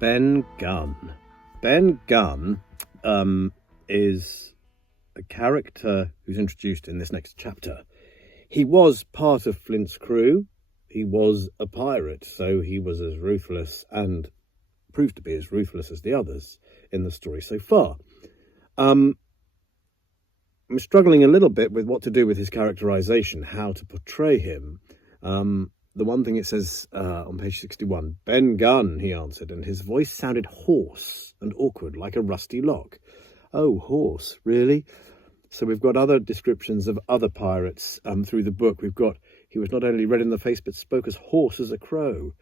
Ben Gunn. Ben Gunn is a character who's introduced in this next chapter. He was part of Flint's crew. He was a pirate, so he was as ruthless and proved to be as ruthless as the others in the story so far. I'm struggling a little bit with what to do with his characterization, how to portray him. The one thing it says on page 61, Ben Gunn, he answered, and his voice sounded hoarse and awkward, like a rusty lock. Oh, hoarse, really? So we've got other descriptions of other pirates through the book. We've got, he was not only red in the face, but spoke as hoarse as a crow.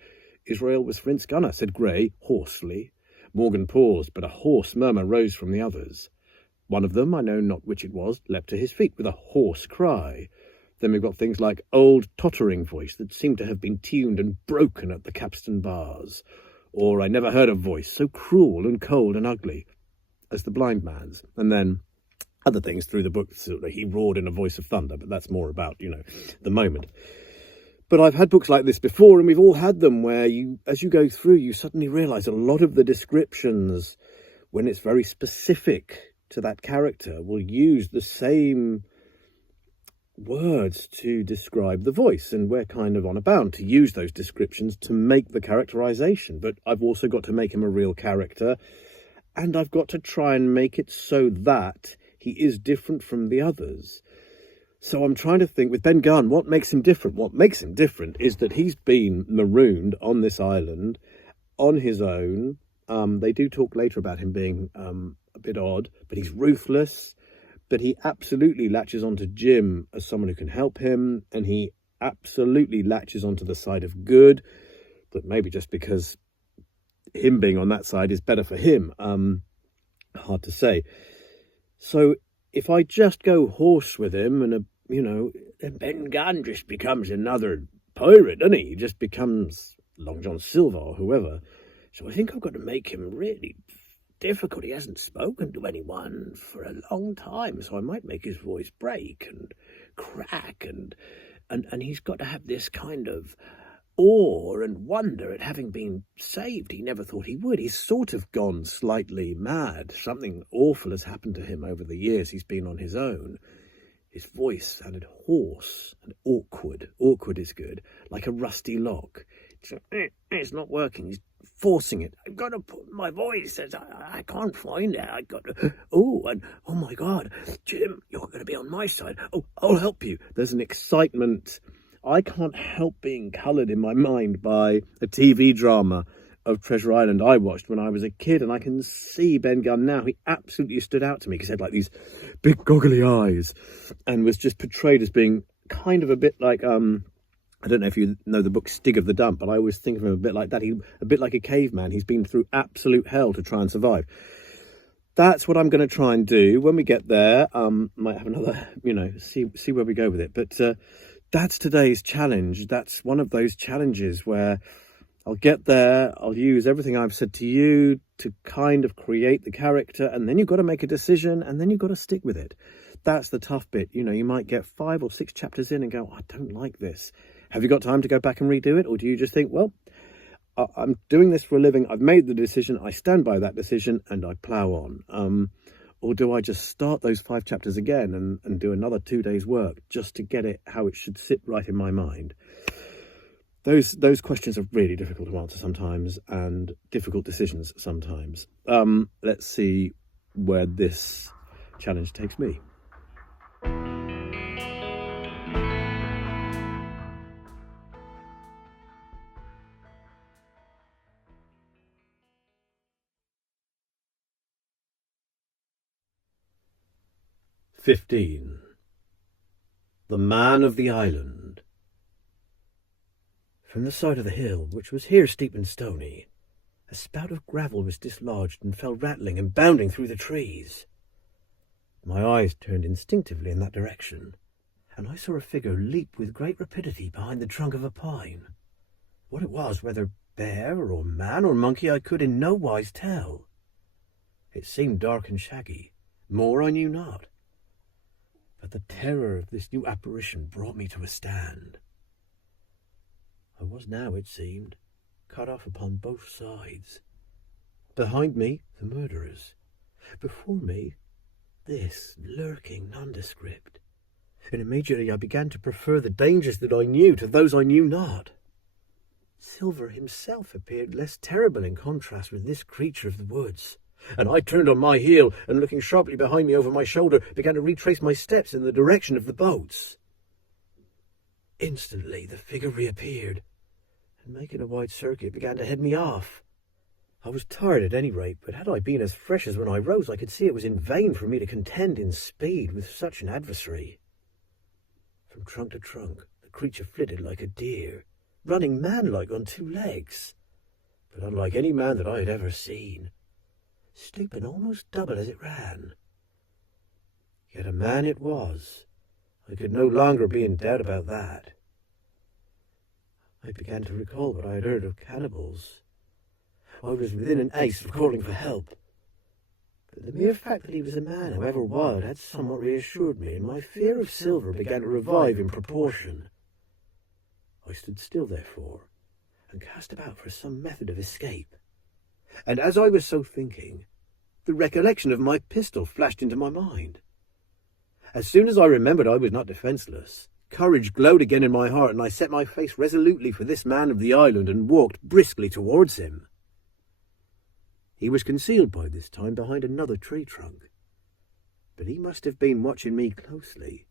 Israel was Flint's gunner, said Gray, hoarsely. Morgan paused, but a hoarse murmur rose from the others. One of them, I know not which it was, leapt to his feet with a hoarse cry. Then we've got things like old tottering voice that seemed to have been tuned and broken at the capstan bars. Or I never heard a voice so cruel and cold and ugly as the blind man's. And then other things through the book, sort of, he roared in a voice of thunder, but that's more about, the moment. But I've had books like this before, and we've all had them where you, as you go through, you suddenly realise a lot of the descriptions, when it's very specific to that character, will use the same words to describe the voice, and we're kind of on a bound to use those descriptions to make the characterization. But I've also got to make him a real character, and I've got to try and make it so that he is different from the others. So I'm trying to think, with Ben Gunn, what makes him different? What makes him different is that he's been marooned on this island on his own. They do talk later about him being a bit odd, but he's ruthless. But he absolutely latches onto Jim as someone who can help him, and he absolutely latches onto the side of good, but maybe just because him being on that side is better for him. Hard to say. So if I just go hoarse with him and, then Ben Gunn just becomes another pirate, doesn't he? He just becomes Long John Silver or whoever. So I think I've got to make him really difficult. He hasn't spoken to anyone for a long time, so I might make his voice break and crack, and he's got to have this kind of awe and wonder at having been saved. He never thought he would. He's sort of gone slightly mad. Something awful has happened to him over the years he's been on his own. His voice sounded hoarse and awkward. Awkward is good, like a rusty lock. It's not working. He's forcing it. I've got to put my voice. I can't find it. I've got to. Oh my God, Jim, you're going to be on my side. Oh, I'll help you. There's an excitement. I can't help being coloured in my mind by a TV drama of Treasure Island I watched when I was a kid, and I can see Ben Gunn now. He absolutely stood out to me because he had like these big goggly eyes and was just portrayed as being kind of a bit like I don't know if you know the book Stig of the Dump, but I always think of him a bit like that. A bit like a caveman. He's been through absolute hell to try and survive. That's what I'm going to try and do when we get there. Might have another, see where we go with it. But that's today's challenge. That's one of those challenges where I'll get there. I'll use everything I've said to you to kind of create the character, and then you've got to make a decision, and then you've got to stick with it. That's the tough bit. You might get 5 or 6 chapters in and go, I don't like this. Have you got time to go back and redo it? Or do you just think, well, I'm doing this for a living. I've made the decision. I stand by that decision and I plough on. Or do I just start those 5 chapters again and do another 2 days work just to get it how it should sit right in my mind? Those questions are really difficult to answer sometimes, and difficult decisions sometimes. Let's see where this challenge takes me. '15. The Man of the Island. From the side of the hill, which was here steep and stony, a spout of gravel was dislodged and fell rattling and bounding through the trees. My eyes turned instinctively in that direction, and I saw a figure leap with great rapidity behind the trunk of a pine. What it was, whether bear or man or monkey, I could in no wise tell. It seemed dark and shaggy. More I knew not. But the terror of this new apparition brought me to a stand. I was now, it seemed, cut off upon both sides. Behind me, the murderers. Before me, this lurking nondescript. And immediately I began to prefer the dangers that I knew to those I knew not. Silver himself appeared less terrible in contrast with this creature of the woods, and I turned on my heel and, looking sharply behind me over my shoulder, began to retrace my steps in the direction of the boats. Instantly the figure reappeared, and making a wide circuit began to head me off. I was tired at any rate, but had I been as fresh as when I rose, I could see it was in vain for me to contend in speed with such an adversary. From trunk to trunk the creature flitted like a deer, running man-like on two legs, but unlike any man that I had ever seen, stooping almost double as it ran. Yet a man it was. I could no longer be in doubt about that. I began to recall what I had heard of cannibals. I was within an ace of calling for help, but the mere fact that he was a man, however wild, had somewhat reassured me, and my fear of Silver began to revive in proportion. I stood still, therefore, and cast about for some method of escape. And as I was so thinking, the recollection of my pistol flashed into my mind. As soon as I remembered I was not defenceless, courage glowed again in my heart, and I set my face resolutely for this man of the island and walked briskly towards him. He was concealed by this time behind another tree trunk, but he must have been watching me closely,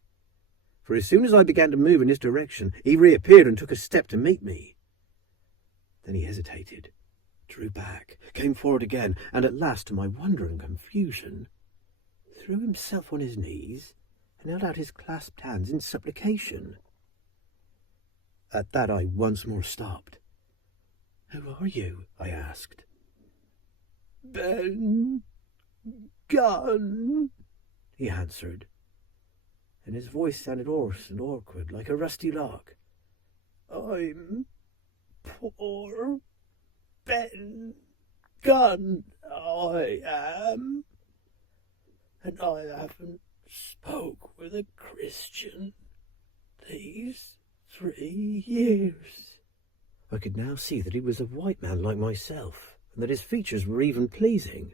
for as soon as I began to move in his direction, he reappeared and took a step to meet me. Then he hesitated, drew back, came forward again, and at last, to my wonder and confusion, threw himself on his knees and held out his clasped hands in supplication. At that I once more stopped. "Who are you?" I asked. "Ben Gunn," he answered, and his voice sounded hoarse and awkward like a rusty lock. "I'm poor Ben Gunn, I am, and I haven't spoke with a Christian these 3 years." I could now see that he was a white man like myself, and that his features were even pleasing.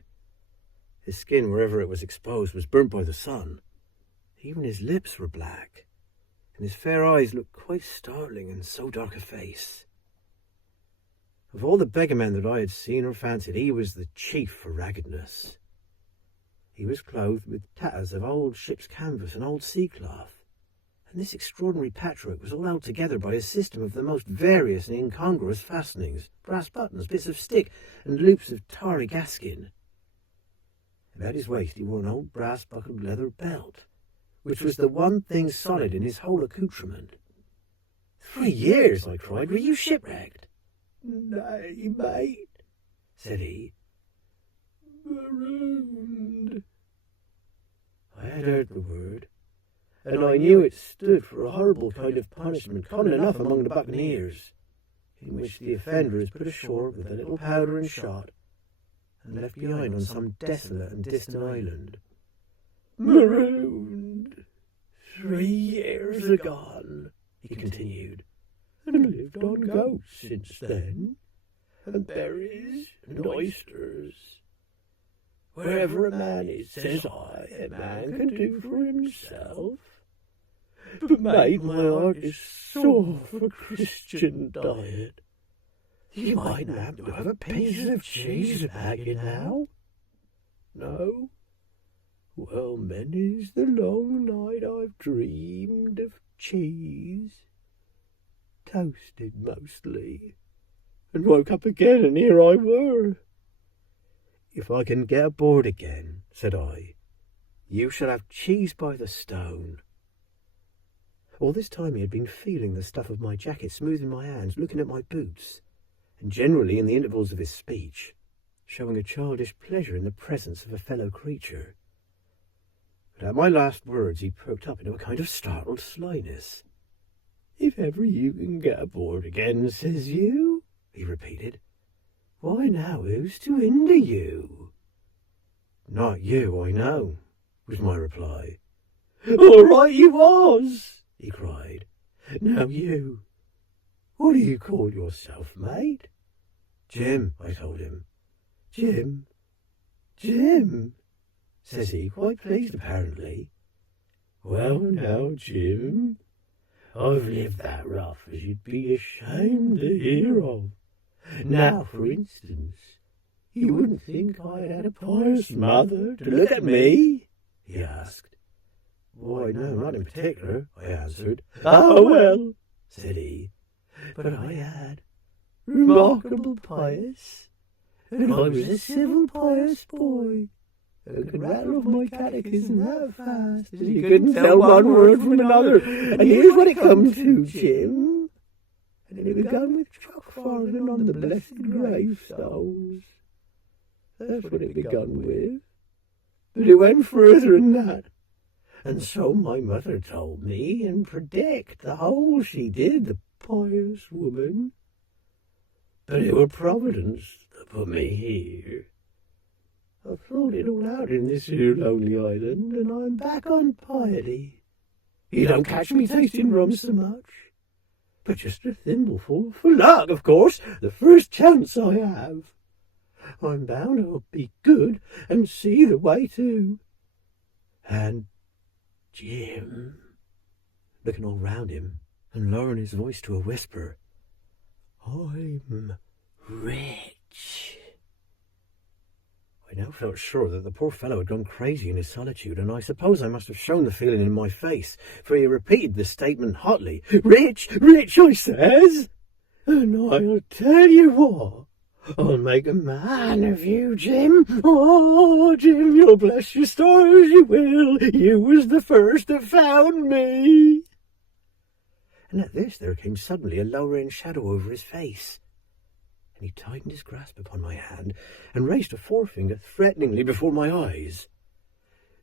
His skin, wherever it was exposed, was burnt by the sun. Even his lips were black, and his fair eyes looked quite startling in so dark a face. Of all the beggarmen that I had seen or fancied, he was the chief for raggedness. He was clothed with tatters of old ship's canvas and old sea-cloth, and this extraordinary patchwork was all held together by a system of the most various and incongruous fastenings, brass buttons, bits of stick, and loops of tarry gaskin. About his waist he wore an old brass-buckled leather belt, which was the one thing solid in his whole accoutrement. 3 years, I cried. Were you shipwrecked? "Nay, mate," said he. "Marooned." I had heard the word, and I knew it stood for a horrible kind of punishment common enough among the buccaneers, in which the offender is put ashore with a little powder and shot, and left behind on some desolate and distant island. "Marooned 3 years agone," he continued, "and lived on goats since then, and berries and oysters. Wherever a man is, says I, a man can do for himself. But, mate, my heart is sore for Christian diet. You mightn't happen to have a piece of cheese about you now? No? Well, many's the long night I've dreamed of cheese, toasted mostly, and woke up again, and here I were." "If I can get aboard again," said I, "you shall have cheese by the stone." All this time he had been feeling the stuff of my jacket smooth in my hands, looking at my boots, and generally, in the intervals of his speech, showing a childish pleasure in the presence of a fellow creature. But at my last words he perked up into a kind of startled slyness. "If ever you can get aboard again, says you?" he repeated. "Why now, who's to hinder you?" "Not you, I know," was my reply. "All right you was," he cried. "Now you, what do you call yourself, mate?" "Jim," I told him. Jim, Jim, says he, quite pleased apparently. Well now, Jim, I've lived that rough as you'd be ashamed to hear of. Now, for instance, you wouldn't think I had a pious mother to look at me? He asked. Why, no, not in particular, I answered. Oh, well, said he, but I had. Remarkable pious. And I was a civil pious boy, and could rattle off my catechism that fast as you couldn't tell one word from another. And here's what it come to, Jim. And it begun with chalk farthing on the blessed gravestones. That's what it begun with. But it went further than that. And so my mother told me, and predict the whole she did, the pious woman. But it were Providence that put me here. I've thought it all out in this here lonely island, and I'm back on piety. You don't catch me tasting rum so much, but just a thimbleful, for luck, of course, the first chance I have. I'm bound I'll be good and see the way too. And Jim, looking all round him and lowering his voice to a whisper, I'm rich. I now felt sure that the poor fellow had gone crazy in his solitude, and I suppose I must have shown the feeling in my face, for he repeated the statement hotly. Rich, rich, I says, and I'll tell you what, I'll make a man of you, Jim. Oh, Jim, you'll bless your stars, you will. You was the first that found me. And at this there came suddenly a lowering shadow over his face, and he tightened his grasp upon my hand and raised a forefinger threateningly before my eyes.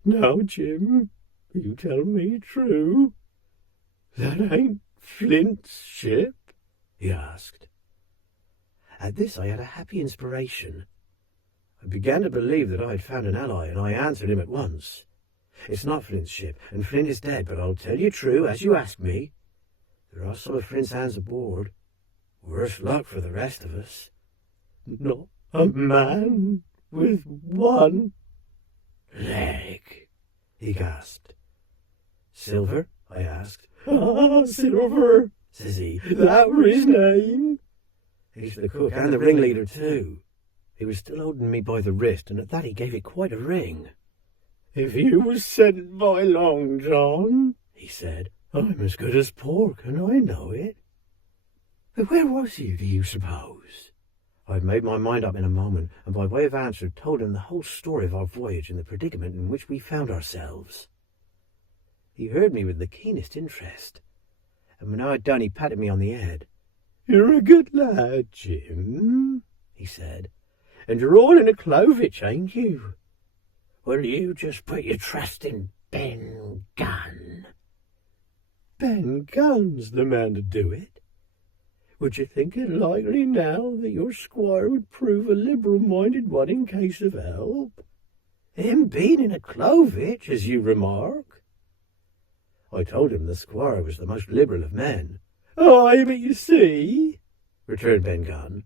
Now, Jim, you tell me true? That ain't Flint's ship? He asked. At this I had a happy inspiration. I began to believe that I had found an ally, and I answered him at once. It's not Flint's ship, and Flint is dead, but I'll tell you true, as you ask me. There are some of Flint's hands aboard. Worse luck for the rest of us. Not a man with one leg, he gasped. Silver? I asked. Ah, Silver, says he. That were his name. He's the cook and the ringleader too. He was still holding me by the wrist, and at that he gave it quite a ring. If you was sent by Long John, he said, I'm as good as pork, and I know it. But where was you, do you suppose? I had made my mind up in a moment, and by way of answer told him the whole story of our voyage and the predicament in which we found ourselves. He heard me with the keenest interest, and when I had done he patted me on the head. You're a good lad, Jim, he said, and you're all in a clovitch, ain't you? Well, you just put your trust in Ben Gunn. Ben Gunn's the man to do it. Would you think it likely now that your squire would prove a liberal-minded one in case of help? Him being in a clovitch, as you remark. I told him the squire was the most liberal of men. Aye, but you see, returned Ben Gunn,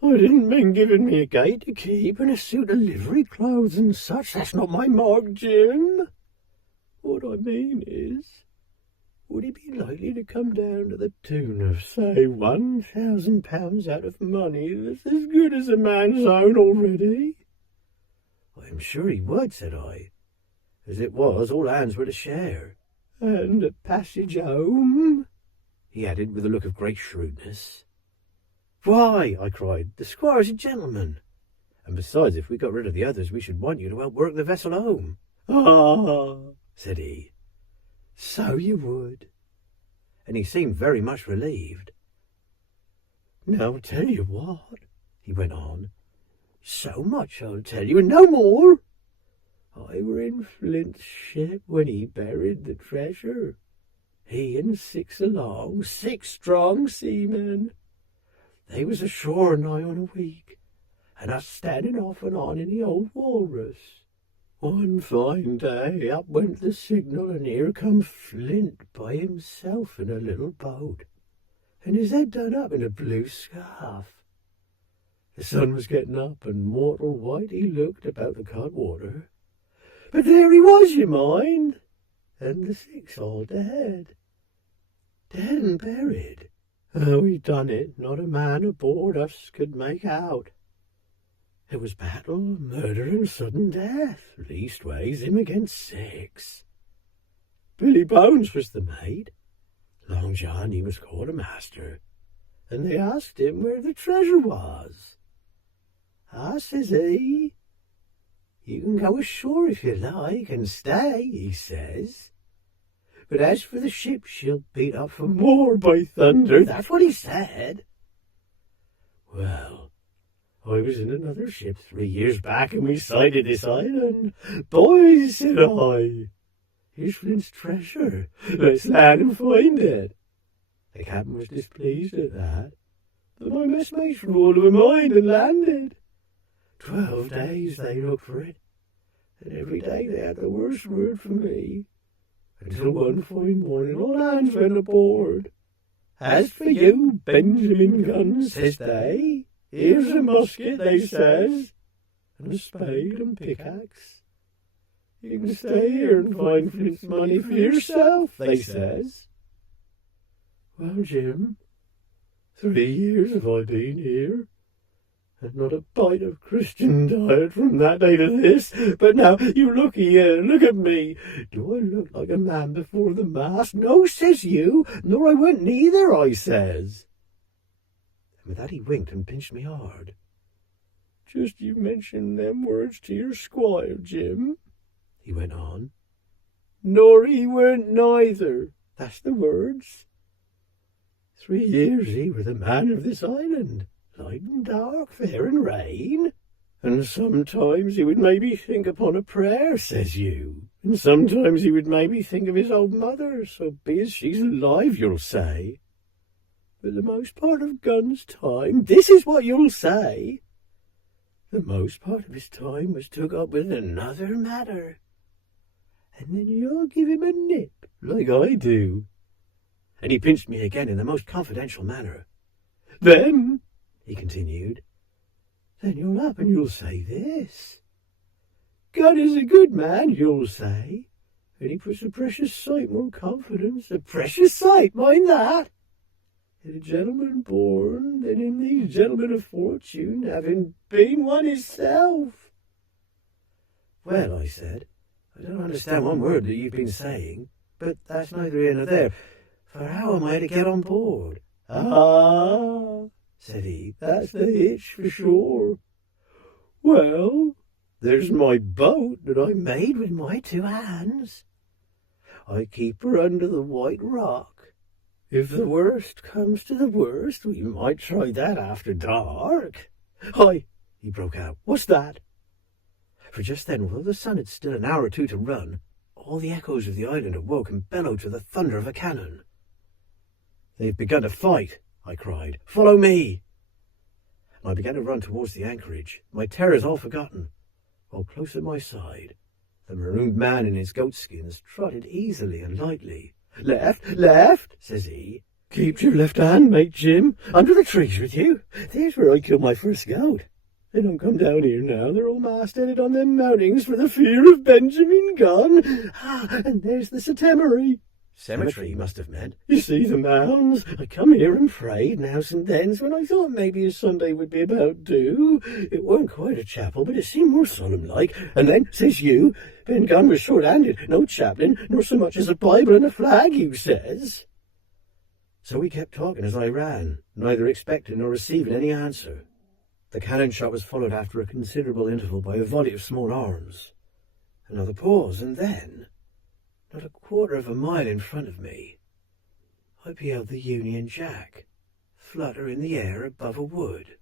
I didn't mean giving me a gate to keep and a suit of livery clothes and such. That's not my mark, Jim. What I mean is, would he be likely to come down to the tune of, say, £1,000 out of money that's as good as a man's own already? I'm sure he would, said I. As it was, all hands were to share. And a passage home? He added with a look of great shrewdness. Why, I cried, the squire's a gentleman. And besides, if we got rid of the others, we should want you to help work the vessel home. Ah, said he. So you would. And he seemed very much relieved. Now, I'll tell you what, he went on. So much I'll tell you, and no more. I were in Flint's ship when he buried the treasure. He and 6 along, 6 strong seamen. They was ashore nigh on a week, and us standing off and on in the old walrus. One fine day up went the signal, and here come Flint by himself in a little boat, and his head done up in a blue scarf. The sun was getting up, and mortal white he looked about the cold water. But there he was, you mind, and the six all dead. Dead and buried. How he done it, not a man aboard us could make out. It was battle, murder, and sudden death, leastways him against six. Billy Bones was the mate. Long John, he was called a master, and they asked him where the treasure was. Ah, says he, you can go ashore if you like and stay, he says. But as for the ship, she'll beat up for more, by thunder. That's what he said. Well, I was in another ship 3 years back, and we sighted this island. Boys, said I, here's Flint's treasure. Let's land and find it. The captain was displeased at that, but my messmates were all of a mind and landed. 12 days they looked for it, and every day they had the worst word for me, until one fine morning all hands went aboard. As for you, Benjamin Gunn, says they, here's a musket, they says, and a spade and pickaxe. You can stay here and find Flint's money for yourself, they says. Well, Jim, 3 years have I been here, and not a bite of Christian diet from that day to this. But now, you look here, look at me. Do I look like a man before the mast? No, says you, nor I won't neither, I says. And with that he winked and pinched me hard. Just you mention them words to your squire, Jim, he went on. Nor he weren't neither. That's the words. 3 years he were the man of this island, light and dark, fair and rain. And sometimes he would maybe think upon a prayer, says you. And sometimes he would maybe think of his old mother, so be as she's alive, you'll say. But the most part of Gunn's time, this is what you'll say, the most part of his time was took up with another matter. And then you'll give him a nip, like I do. And he pinched me again in the most confidential manner. Then, he continued, then you'll up and you'll say this. God is a good man, you'll say, and he puts a precious sight more confidence, a precious sight, mind that, in a gentleman born than in these gentlemen of fortune, having been one himself. Well, I said, I don't understand one word that you've been saying, but that's neither here nor there, for how am I to get on board? Ah, said he, that's the hitch for sure. Well, there's my boat that I made with my 2 hands. I keep her under the white rock. If the worst comes to the worst, we might try that after dark. Hi, he broke out, what's that? For just then, although the sun had still an hour or 2 to run, all the echoes of the island awoke and bellowed to the thunder of a cannon. They've begun to fight, I cried. Follow me. And I began to run towards the anchorage, my terrors all forgotten, while close at my side, the marooned man in his goatskins trotted easily and lightly. Left, left, says he. Keep your left hand, mate Jim, under the trees with you. There's where I killed my first goat. They don't come down here now. They're all mast-headed on them mountings for the fear of Benjamin Gunn. Ah, and there's the cemetery. Cemetery, must have meant. You see the mounds? I come here and prayed nows and thens when I thought maybe a Sunday would be about due. It weren't quite a chapel, but it seemed more solemn-like. And then, says you, Ben Gunn was short-handed, no chaplain, nor so much as a Bible and a flag, you says. So we kept talking as I ran, neither expecting nor receiving any answer. The cannon shot was followed after a considerable interval by a volley of small arms. Another pause, and then, not a quarter of a mile in front of me, I beheld the Union Jack flutter in the air above a wood.